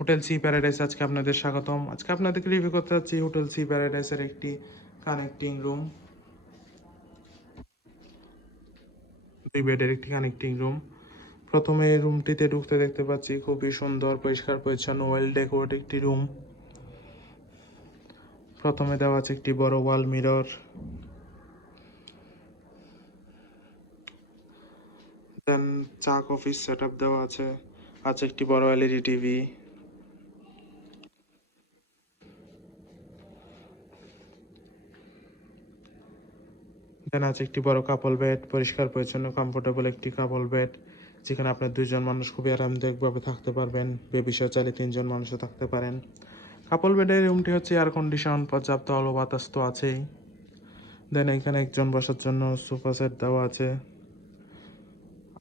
Hotel sea paradise আজকে আপনাদের স্বাগতম। আজকে আপনাদেরকে রিভিউ করতে যাচ্ছি হোটেল সি প্যারাডাইসের একটি কানেক্টিং রুম দুই বেডের একটি কানেক্টিং রুম প্রথমে রুমটিতে ঢুকতে দেখতে পাচ্ছি খুবই সুন্দর, পরিষ্কার, পরিচ্ছন্ন ওয়েল ডেকোরেট একটি রুম প্রথমে দেওয়া আছে একটি বড় ওয়াল মিরর দেন চা কফি সেটআপ দেওয়া আছে। আছে একটি বড় এলইডি টিভি দেন আছে একটি বড় কাপল বেড পরিষ্কার, পরিচ্ছন্ন কমফোর্টেবল একটি কাপল বেড যেখানে আপনার দুইজন মানুষ খুবই আরামদায়কভাবে থাকতে পারবেন বেবি সহ চাইলে তিনজন মানুষও থাকতে পারেন। কাপল বেডের রুমটি হচ্ছে এয়ার কন্ডিশন পর্যাপ্ত আলো বাতাস তো আছেই। দেন এখানে একজন বসার জন্য সোফা সেট দেওয়া আছে।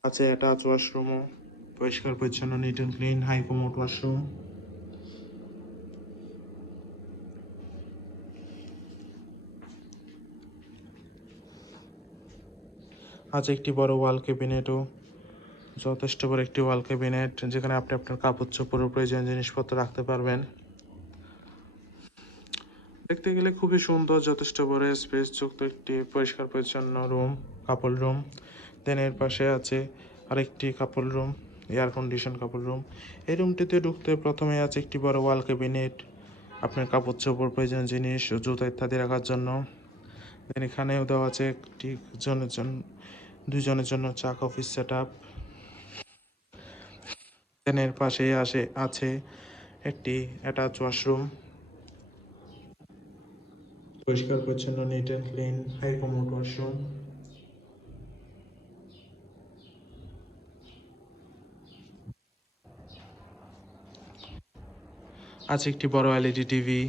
আছে অ্যাটাচ ওয়াশরুমও পরিষ্কার, পরিচ্ছন্ন neat and clean high commode washroom আছে একটি বড় ওয়াল ক্যাবিনেটও, যথেষ্ট বড় একটি ওয়াল ক্যাবিনেট যেখানে আপনি আপনার কাপড় চোপড় ও প্রয়োজনীয় জিনিসপত্র রাখতে পারবেন। দেখতে গেলে খুবই সুন্দর, যথেষ্ট বড় স্পেস যুক্ত একটি পরিষ্কার পরিচ্ছন্ন রুম কাপড় রুম দেন এর পাশে আছে আরেকটি কাপড় রুম এয়ার কন্ডিশন কাপড় রুম এই রুমটিতে ঢুকতে প্রথমে আছে একটি বড় ওয়াল ক্যাবিনেট, আপনার কাপড় চোপড় প্রয়োজনীয় জিনিস, জুতা ইত্যাদি রাখার জন্য। দেন এখানেও দেওয়া আছে একটি জনের জন্য দুজনের জন্য চা কফি সেট আপ দেন এর পাশেই আসে, আছে একটি অ্যাটাচ ওয়াশরুম। পরিষ্কার, পরিচ্ছন্ন, neat and clean, high commode washroom. আছে একটি বড় এলইডি টিভি।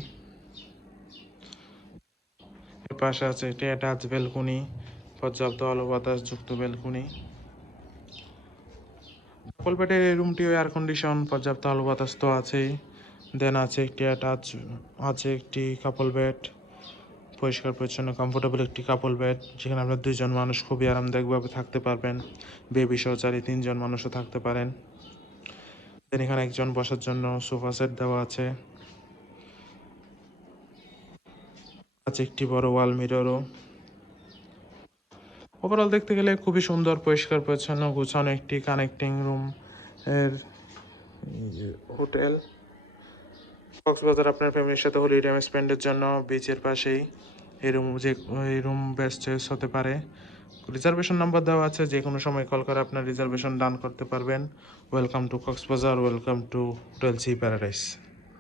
পাশে আছে একটি অ্যাটাচ বেলকুনি পর্যাপ্ত আলো বাতাস যুক্ত বেলকুনি ডাবল বেডের এই রুমটি এয়ার কন্ডিশন পর্যাপ্ত আলো বাতাস তো আছেই। দেন আছে একটি অ্যাটাচ আছে একটি কাপল বেড পরিষ্কার, পরিচ্ছন্ন কমফোর্টেবল একটি কাপল বেড যেখানে আপনার দুইজন মানুষ খুবই আরামদায়কভাবে থাকতে পারবেন। বেবি সহ চারি তিনজন মানুষও থাকতে পারেন। দেন এখানে একজন বসার জন্য সোফা সেট দেওয়া আছে। আছে একটি বড় ওয়াল মিররও। ওভারঅল দেখতে গেলে খুবই সুন্দর, পরিষ্কার, পরিচ্ছন্ন, গুছানো একটি কানেক্টিং রুম এর হোটেল। কক্সবাজার আপনার ফ্যামিলির সাথে হলিডে টাইম স্পেন্ডের জন্য বিচের পাশেই এই রুম যে, এই রুম বেস্ট চয়েস হতে পারে। রিজার্ভেশন নাম্বার দেওয়া আছে, যে কোনো সময় কল করে আপনার রিজার্ভেশন ডান করতে পারবেন। Welcome to Cox's Bazar welcome to hotel sea paradise